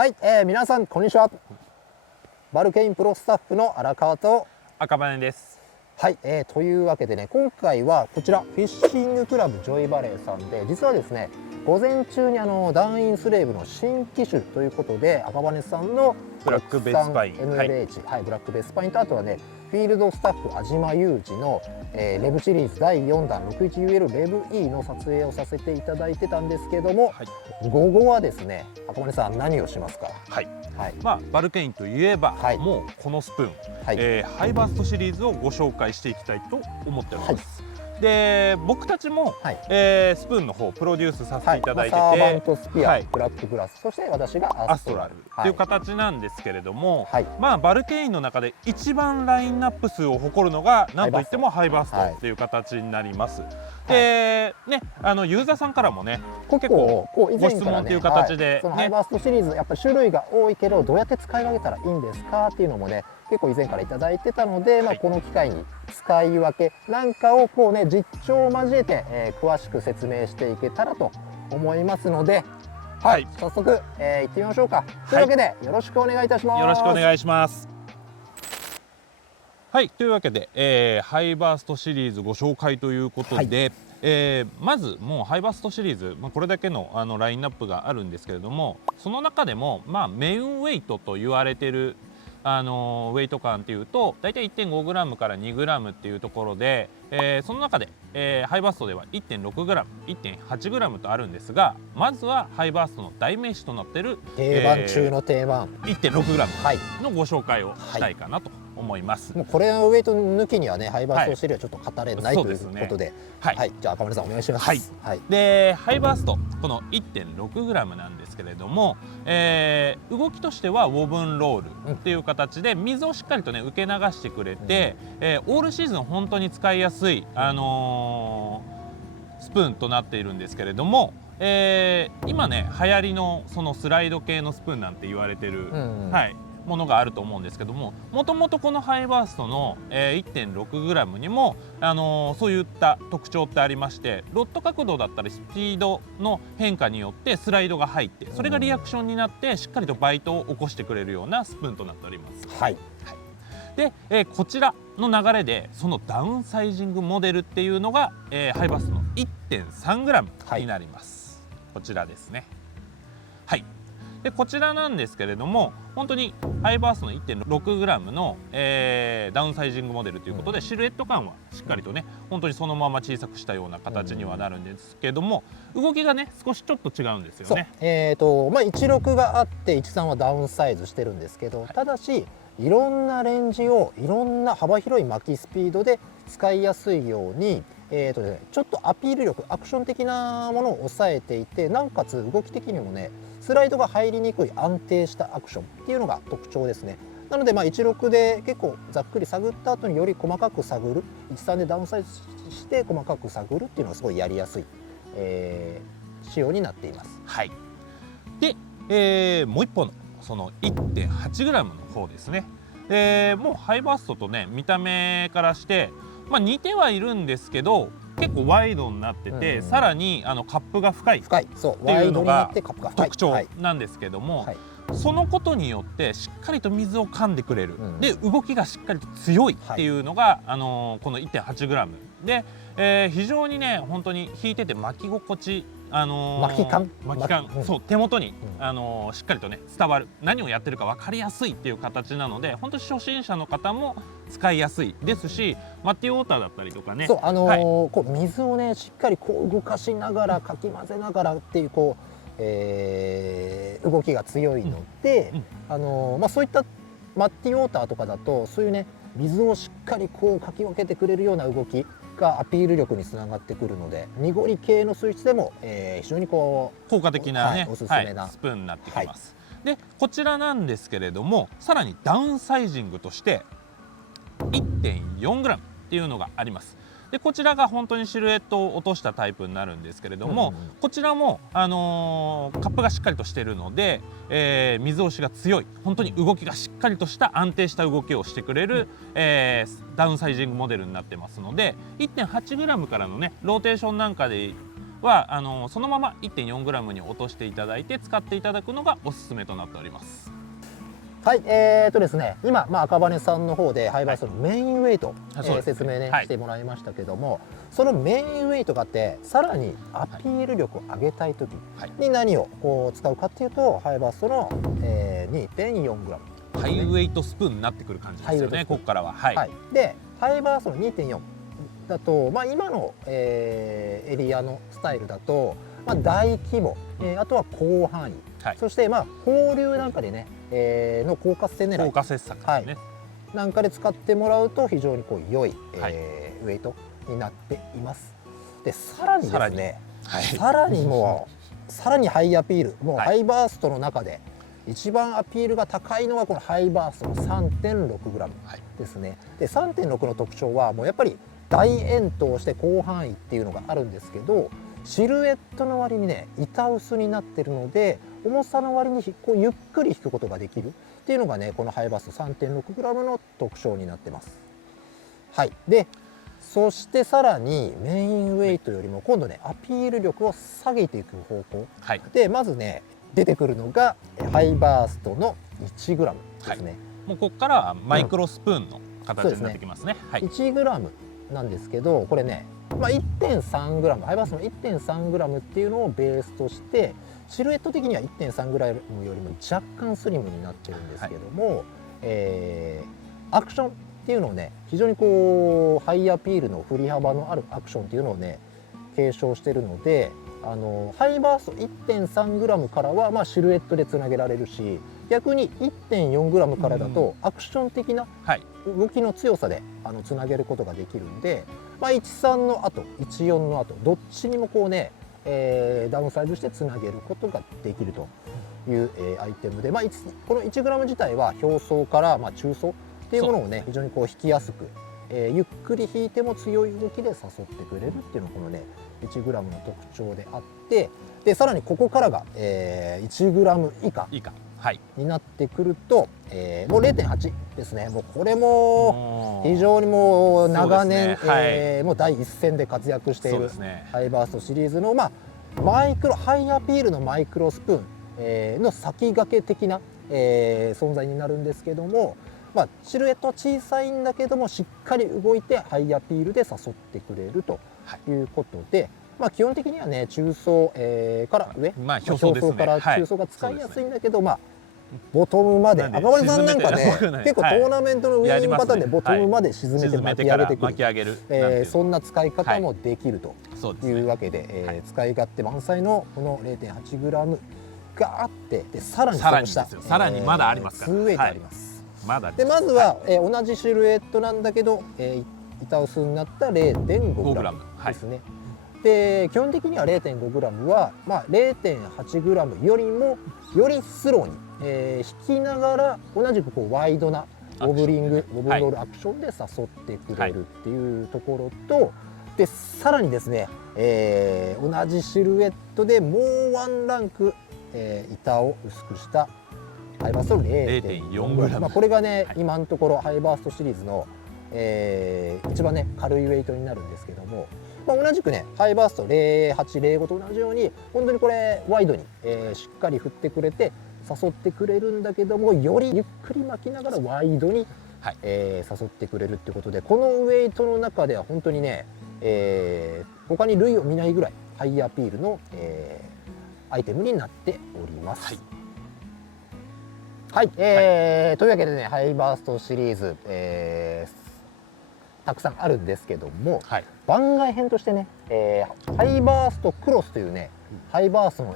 はい、皆さんこんにちは。バルケインプロスタッフの荒川と赤羽です。はい、というわけでね、今回はこちらフィッシングクラブジョイバレーさんで、実はですね午前中にダンインスレーブの新機種ということで、赤羽さんのブラックベスパイン NLH、はい、ブラックベスパインと、あとはねフィールドスタッフ安島裕二の、レブシリーズ第4弾 61UL レブ E の撮影をさせていただいてたんですけども、はい、午後はですね赤羽さん何をしますか？はい、はい、バルケインといえば、はい、もうこのスプーン、はい、ハイバーストシリーズをご紹介していきたいと思っております。はい、で僕たちも、はい、スプーンの方プロデュースさせていただいてて、サーバントスピア、はい、ブラックグラス、そして私がアストラルという形なんですけれども、はい、バルケインの中で一番ラインナップ数を誇るのが何といってもハイバーストっていう形になります。はい、でね、ユーザーさんからもね結構ご質問という形で、そのハイバーストシリーズやっぱり種類が多いけどどうやって使い分けたらいいんですかっていうのもね結構以前からいただいてたので、この機会に使い分けなんかを実調を交えて、詳しく説明していけたらと思いますので、はい、早速、行ってみましょうか。というわけで、よろしくお願いいたします。よろしくお願いします。はい、というわけで、ハイバーストシリーズご紹介ということで、まずもうハイバーストシリーズ、これだけのラインナップがあるんですけれども、その中でも、メインウェイトと言われているウェイト感っていうと大体 1.5g から 2g っていうところで、その中で、ハイバーストでは 1.6g、1.8g とあるんですが、まずはハイバーストの代名詞となっている定番中の定番 1.6g のご紹介をしたいかなと思います。もうこれのウェイト抜きにはねハイバーストシリーズはちょっと語れない、ということで、はい、じゃあ赤羽さんお願いします。はい、でハイバーストこの 1.6g なんですけれども、動きとしてはウォーブンロールっていう形で水をしっかりとね受け流してくれて、オールシーズン本当に使いやすい、スプーンとなっているんですけれども、今ね流行りのそのスライド系のスプーンなんて言われてる、ものがあると思うんですけども、もともとこのハイバーストの 1.6g にも、そういった特徴ってありまして、ロッド角度だったりスピードの変化によってスライドが入って、それがリアクションになってしっかりとバイトを起こしてくれるようなスプーンとなっております。はい、で、こちらの流れでそのダウンサイジングモデルっていうのが、ハイバーストの 1.3g になります。こちらですね。はい、でこちらなんですけれども、本当にハイバーストの 1.6g の、ダウンサイジングモデルということで、シルエット感はしっかりとね本当にそのまま小さくしたような形にはなるんですけども、動きがね少しちょっと違うんですよね。16があって13はダウンサイズしてるんですけど、ただしいろんなレンジをいろんな幅広い巻きスピードで使いやすいように、ちょっとアピール力アクション的なものを抑えていて、なおかつ動き的にもねスライドが入りにくい安定したアクションっていうのが特徴ですね。なので16で結構ざっくり探った後により細かく探る、13でダウンサイズして細かく探るっていうのがすごいやりやすい、仕様になっています。はい、で、もう一方のその 1.8g の方ですね。もうハイバーストとね見た目からして似てはいるんですけど、結構ワイドになってて、さらにカップが深いっていうのが特徴なんですけども、そのことによってしっかりと水を噛んでくれる、で動きがしっかりと強いっていうのが、この 1.8g で、非常にね本当に引いてて巻き心地、巻き感、そう手元に、しっかりとね伝わる、何をやってるか分かりやすいっていう形なので、本当に初心者の方も使いやすいですし、マッティウォーターだったりとかね、こう水をねしっかりこう動かしながらかき混ぜながらっていう動きが強いので、そういったマッティウォーターとかだとそういうね水をしっかりこうかき分けてくれるような動きがアピール力につながってくるので、濁り系のスイッチでも、非常に効果的なね、おすすめな、スプーンになってきます。でこちらなんですけれども、さらにダウンサイジングとして 1.4g っていうのがあります。でこちらが本当にシルエットを落としたタイプになるんですけれども、こちらも、カップがしっかりとしているので、水押しが強い、本当に動きがしっかりとした安定した動きをしてくれる、ダウンサイジングモデルになってますので、 1.8g からのねローテーションなんかではそのまま 1.4g に落としていただいて使っていただくのがおすすめとなっております。はい、ですね、今、赤羽さんの方でハイバーストのメインウェイト、説明ね、してもらいましたけども、そのメインウェイトがあってさらにアピール力を上げたい時に何をこう使うかっていうと、ハイバーストの、2.4g、ハイウェイトスプーンになってくる感じですよね、ここからは。はい、でハイバーストの2.4だと、今の、エリアのスタイルだと、大規模、あとは広範囲、そして放流なんかでね、の効果性狙い、効果切削ですね、なんかで使ってもらうと非常にこう良い、ウェイトになっています。でさらにですね、さらにもうさらにハイアピール、もうハイバーストの中で一番アピールが高いのはこのハイバーストの 3.6g ですね。で 3.6 の特徴はもうやっぱり大円筒して広範囲っていうのがあるんですけど、シルエットの割にね板薄になってるので、重さの割にこうゆっくり引くことができるっていうのがね、このハイバースト 3.6g の特徴になってます。はい、でそしてさらにメインウェイトよりも今度ねアピール力を下げていく方向、でまずね出てくるのがハイバーストの 1g ですね。もうここからはマイクロスプーンの形になってきますね。1g なんですけど、これね、1.3g、ハイバーストの 1.3g っていうのをベースとして、シルエット的には 1.3g よりも若干スリムになってるんですけども、アクションっていうのをね非常にこうハイアピールの振り幅のあるアクションっていうのをね継承してるので、ハイバースト 1.3g からはシルエットでつなげられるし、逆に 1.4g からだとアクション的な動きの強さでつなげることができるんで、13の後14の後どっちにもこうね、ダウンサイズしてつなげることができるという、アイテムで、この 1g 自体は表層から中層っていうものをね非常にこう引きやすく、ゆっくり引いても強い動きで誘ってくれるっていうのがこのね 1g の特徴であって、でさらにここからが、1g 以下になってくると、もう 0.8 ですね。もうこれも非常にもう長年、もう第一線で活躍しているハイバーストシリーズの、マイクロハイアピールのマイクロスプーン、の先駆け的な、存在になるんですけども、シルエットは小さいんだけどもしっかり動いてハイアピールで誘ってくれるということで、基本的にはね中層、から上、表層から中層が使いやすいんだけど、ボトムまで赤羽さんなんかね結構トーナメントのウィニングパターンでボトムまで沈めて巻き上げてくる、そんな使い方もできるというわけで、使い勝手満載のこの 0.8g があって、でさらにその下さらにまだありますから、2ウェイトあります。でまずは、同じシルエットなんだけど、板薄になった 0.5g ですね。で基本的には 0.5g は、0.8g よりもよりスローに、引きながら同じくこうワイドなボブリングボブロールアクションで誘ってくれるっていうところと、でさらにですね、同じシルエットでもうワンランク、板を薄くしたハイバースト 0.4g、これがね今のところハイバーストシリーズの、一番ね軽いウェイトになるんですけども、同じくねハイバースト08、05と同じように本当にこれワイドに、しっかり振ってくれて誘ってくれるんだけども、よりゆっくり巻きながらワイドに、誘ってくれるってことで、このウェイトの中では本当にね、他に類を見ないぐらいハイアピールの、アイテムになっております。というわけでねハイバーストシリーズ、たくさんあるんですけども、番外編としてね、ハイバーストクロスというねハイバーストの、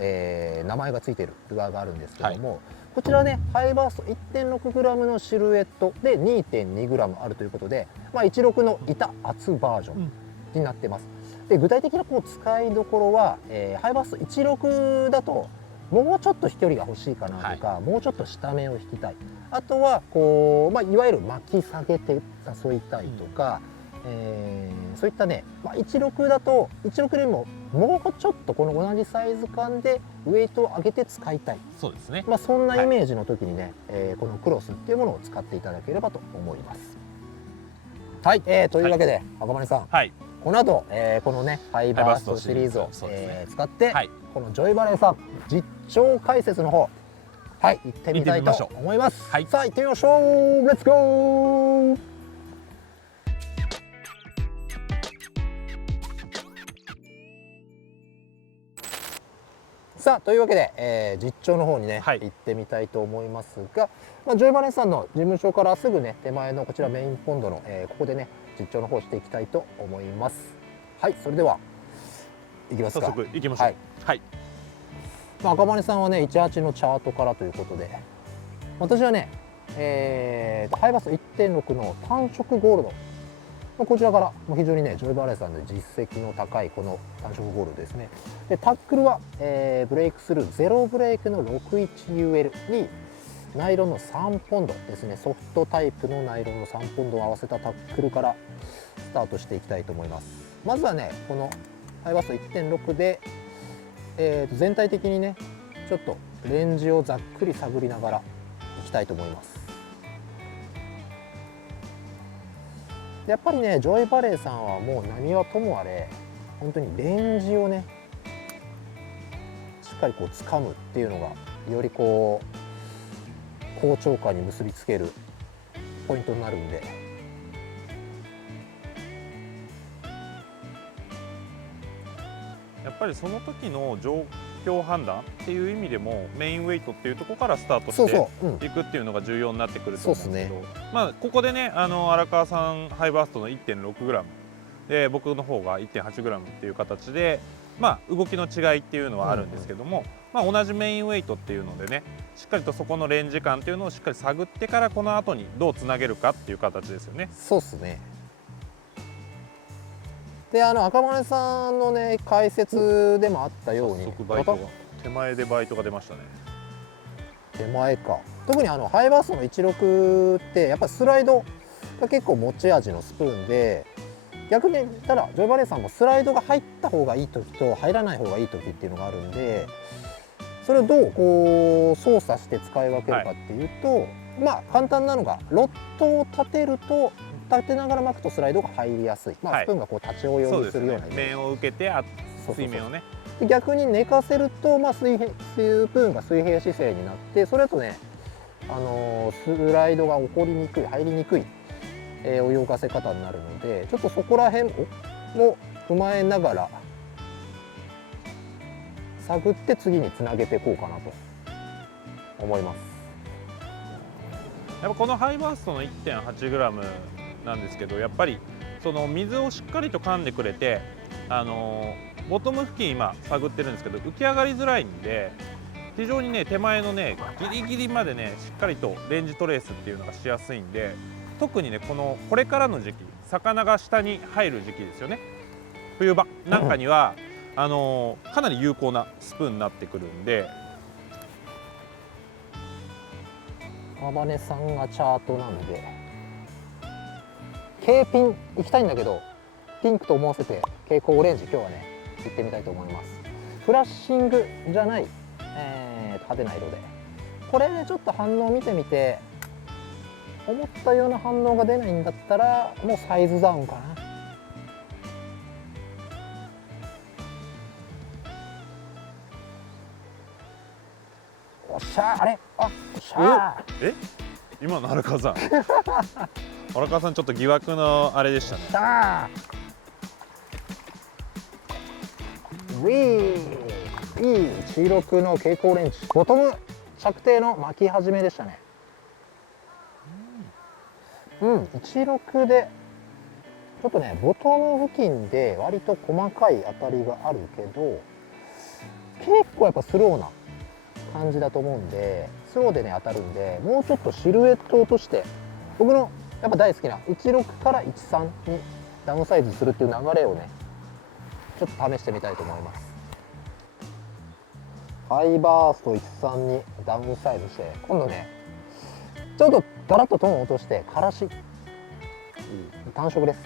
名前がついているルアーがあるんですけども、こちらねハイバースト 1.6g のシルエットで 2.2g あるということで、16の板厚バージョンになってます。で具体的なこう使いどころは、ハイバースト16だともうちょっと飛距離が欲しいかなとか、もうちょっと下目を引きたい、あとはこう、いわゆる巻き下げて誘いたいとか、そういったね、16だと16よりももうちょっとこの同じサイズ感でウェイトを上げて使いたい、そうですね、そんなイメージの時にね、このクロスっていうものを使っていただければと思います。というわけで赤羽さん、この後、このねハイバーストシリーズを、そうですね使って、はいこのジョイバレーさん実証解説の方、はい行ってみたいと思います。はいさあ行ってみましょう。レッツゴー。さあというわけで、実証の方にね、はい行ってみたいと思いますが、ジョイバレーさんの事務所からすぐね手前のこちらメインポンドの、ここでね実証の方していきたいと思います。はい、それでは行きますか。早速行きましょう。はい、はい。赤羽さんはね18のチャートからということで、私はね、ハイバースト 1.6 の単色ゴールド、こちらからもう非常にねジョイバレーさんで実績の高いこの単色ゴールドですね。でタックルは、ブレイクスルーゼロブレイクの 61UL にナイロンの3ポンドですね、ソフトタイプのナイロンの3ポンドを合わせたタックルからスタートしていきたいと思います。まずはねこのハイバースト 1.6 で、全体的にねちょっとレンジをざっくり探りながらいきたいと思います。やっぱりねジョイバレーさんはもう何はともあれ本当にレンジをねしっかりこう掴むっていうのがよりこう好調感に結びつけるポイントになるんで、やっぱりその時の状況判断っていう意味でもメインウェイトっていうところからスタートしていくっていうのが重要になってくると思うんですけど、まあここでね荒川さんハイバーストの 1.6g で僕の方が 1.8g っていう形で、まあ動きの違いっていうのはあるんですけども、まあ同じメインウェイトっていうのでねしっかりとそこのレンジ感っていうのをしっかり探ってからこの後にどうつなげるかっていう形ですよね。そうっすね。で赤羽さんのね解説でもあったようにバイトが手前でバイトが出ましたね。手前か。特にハイバーストの16ってやっぱりスライドが結構持ち味のスプーンで、逆に言ったらジョイバレーさんもスライドが入った方がいい時と入らない方がいい時っていうのがあるんで、それをどうこう操作して使い分けるかっていうと、まあ簡単なのがロットを立てると立てながら巻くとスライドが入りやすい、スプーンがこう立ち泳ぎするような、面を受けて水面をね、逆に寝かせると、スプーンが水平姿勢になって、それだとねスライドが起こりにくい入りにくい、泳がせ方になるので、ちょっとそこら辺も踏まえながら探って次につなげていこうかなと思います。やっぱこのハイバーストの 1.8g なんですけど、やっぱりその水をしっかりと噛んでくれて、ボトム付近今探ってるんですけど浮き上がりづらいんで、非常にね手前のねギリギリまでねしっかりとレンジトレースっていうのがしやすいんで、特にねこれからの時期魚が下に入る時期ですよね、冬場なんかにはかなり有効なスプーンになってくるんで。赤羽さんがチャートなんで K ピン行きたいんだけど、ピンクと思わせて蛍光オレンジ今日はね行ってみたいと思います。フラッシングじゃない、派手な色で、これねちょっと反応見てみて思ったような反応が出ないんだったらもうサイズダウンかな。おっしゃー、あれ、あ、おっしゃー。今の荒川さん荒川さんちょっと疑惑のあれでしたね。さあウィーいい16の蛍光オレンジ、ボトム着底の巻き始めでしたね。16でちょっとねボトム付近で割と細かい当たりがあるけど、結構やっぱスローな感じだと思うんで、スローでね当たるんで、もうちょっとシルエットを落として、僕のやっぱ大好きな16から13にダウンサイズするっていう流れをねちょっと試してみたいと思います。ハイバースト13にダウンサイズして、今度ねちょっとガラッとトーンを落としてからし単色です。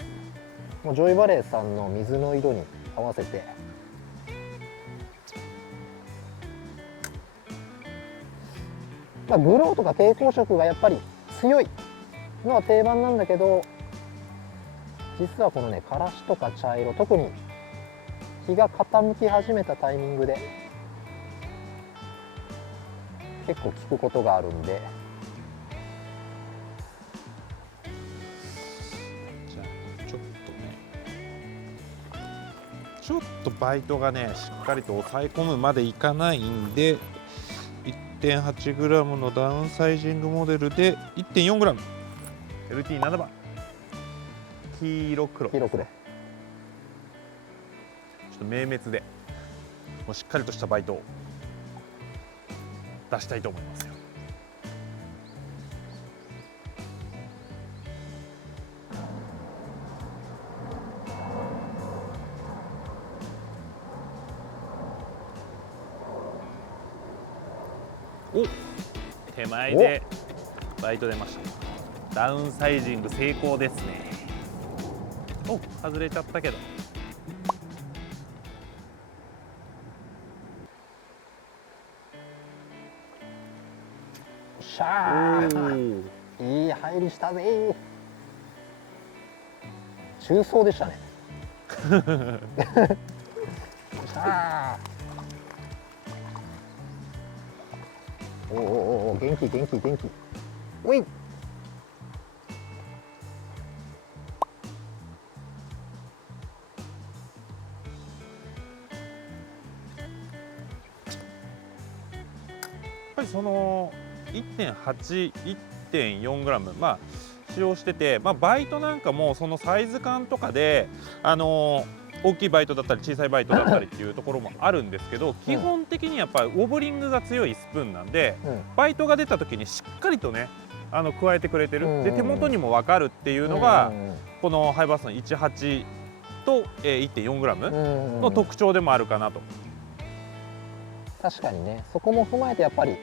もうジョイバレーさんの水の色に合わせてグローとか蛍光色がやっぱり強いのは定番なんだけど、実はこのねからしとか茶色、特に日が傾き始めたタイミングで結構効くことがあるんで、じゃあちょっとね、ちょっとバイトがねしっかりと抑え込むまでいかないんで 1.8g のダウンサイジングモデルで 1.4g LT7 番黄色黒、黄色くれ。ちょっと明滅でもうしっかりとしたバイトを出したいと思いますよ。お、手前でバイト出ました。ダウンサイジング成功ですね。お、外れちゃったけど。しゃー、いい入りしたぜ。中層でしたね。しゃー。おおお、元気元気元気。おい。やっぱりその 1.8、1.4g、まあ使用してて、まあ、バイトなんかもそのサイズ感とかで、大きいバイトだったり小さいバイトだったりっていうところもあるんですけど、基本的にやっぱりウォブリングが強いスプーンなんで、バイトが出た時にしっかりとね加えてくれてる、で手元にも分かるっていうのが、このハイバースの18と 1.4g の特徴でもあるかなと。確かにね、そこも踏まえてやっぱり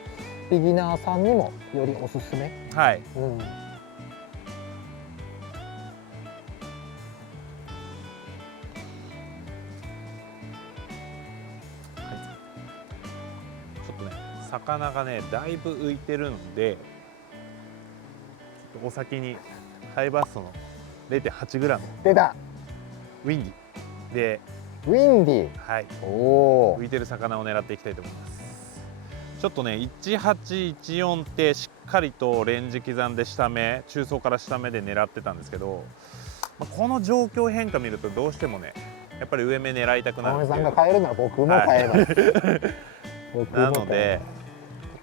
ビギナーさんにもよりおすすめ。はい、ちょっとね魚がねだいぶ浮いてるので、お先にハイバーストの 0.8g 出た。ウィンディで、ウィンディ。はい、おお。浮いてる魚を狙っていきたいと思います。ちょっとね1814ってしっかりとレンジ刻んで下目、中層から下目で狙ってたんですけど、この状況変化見るとどうしてもねやっぱり上目狙いたくなるんですよ。さんが変えるなら僕も変えます、なので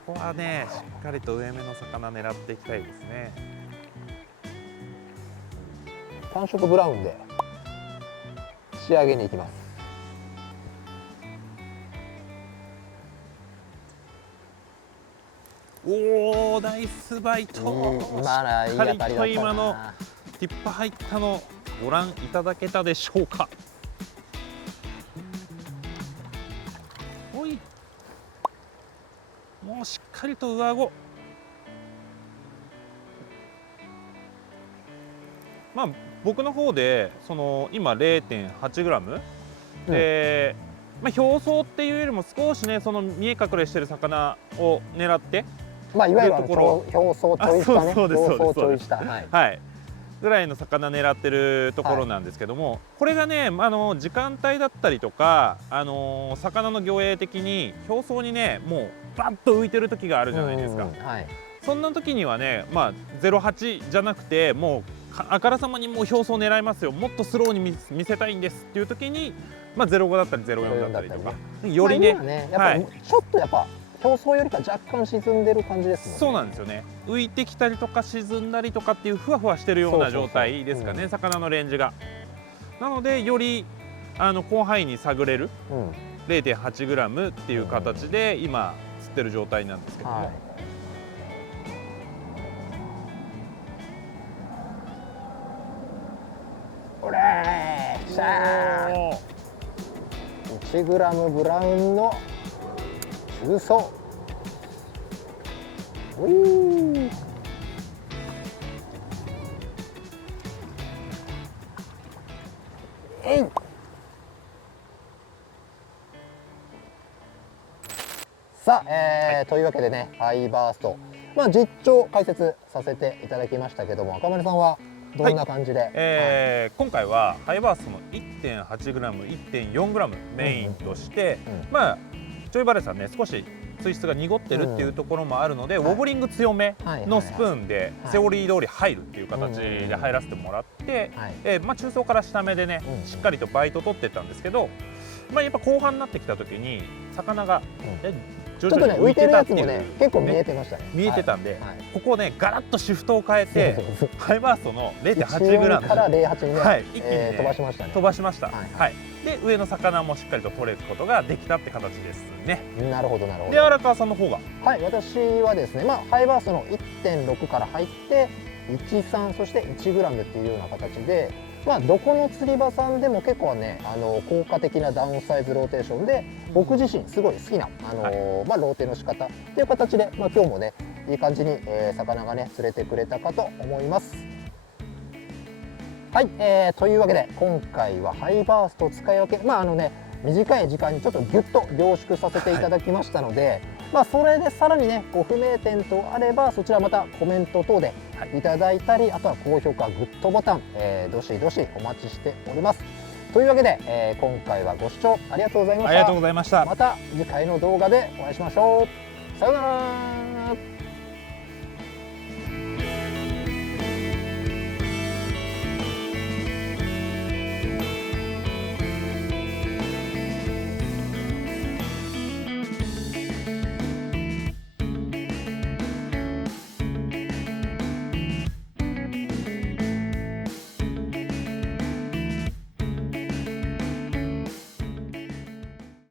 ここはねしっかりと上目の魚狙っていきたいですね。単色ブラウンで仕上げにいきます。おお、ナイスバイト。今のいい当たりだったな。今のティッパ入ったのご覧いただけたでしょうか。おい、もうしっかりと上顎。まあ僕の方でその今 0.8g で、表層っていうよりも少しねその見え隠れしてる魚を狙って、まあいわゆる表層ちょい下ね、表層ちょい下、はい、ぐらいの魚狙ってるところなんですけども、これがね時間帯だったりとか、魚の魚影的に表層にねもうバッと浮いてる時があるじゃないですか。そんな時にはね、08じゃなくてもうあからさまにもう表層狙いますよ、もっとスローに見せたいんですっていう時に、05だったり04だったりとか、よりね、やっぱりちょっとやっぱ表層よりか若干沈んでる感じですもんね。そうなんですよね。浮いてきたりとか沈んだりとかっていうふわふわしてるような状態ですかね、魚のレンジが。なのでより広範囲に探れる 0.8g っていう形で今釣ってる状態なんですけども。おれー、しゃー。1g ブラウンの中層。おい。えい。さあ、というわけでね、ハイバースト、実況解説させていただきましたけども、赤丸さんはどんな感じで、今回はハイバーストの 1.8g、1.4g メインとして、まあジョイバレーさんね少し水質が濁ってるっていうところもあるので、ウォブリング強めのスプーンでセオリー通り入るっていう形で入らせてもらって、まあ中層から下目でねしっかりとバイト取ってったんですけど、まあやっぱ後半になってきた時に魚がちょっとね浮いてるやつもね結構見えてましたね。見えてたんで、ここねガラッとシフトを変えてハイバーストの 0.8g から0.8にね一気に飛ばしましたね。飛ばしました。はい。で上の魚もしっかりと取れることができたって形ですね。なるほどなるほど。で荒川さんの方が、はい、私はですね、まあハイバーストの 1.6 から入って13そして 1g っていうような形で、まあどこの釣り場さんでも結構ね効果的なダウンサイズローテーションで、僕自身すごい好きなまあローテの仕方っていう形で、まあ今日もねいい感じに、魚がね釣れてくれたかと思います。はい、というわけで今回はハイバースト使い分け、まあ短い時間にちょっとギュッと凝縮させていただきましたので、まあそれでさらにねご不明点とあればそちらまたコメント等でいただいたり、あとは高評価グッドボタン、どしどしお待ちしております。というわけで、今回はご視聴ありがとうございました。ありがとうございました。また次回の動画でお会いしましょう。さようなら。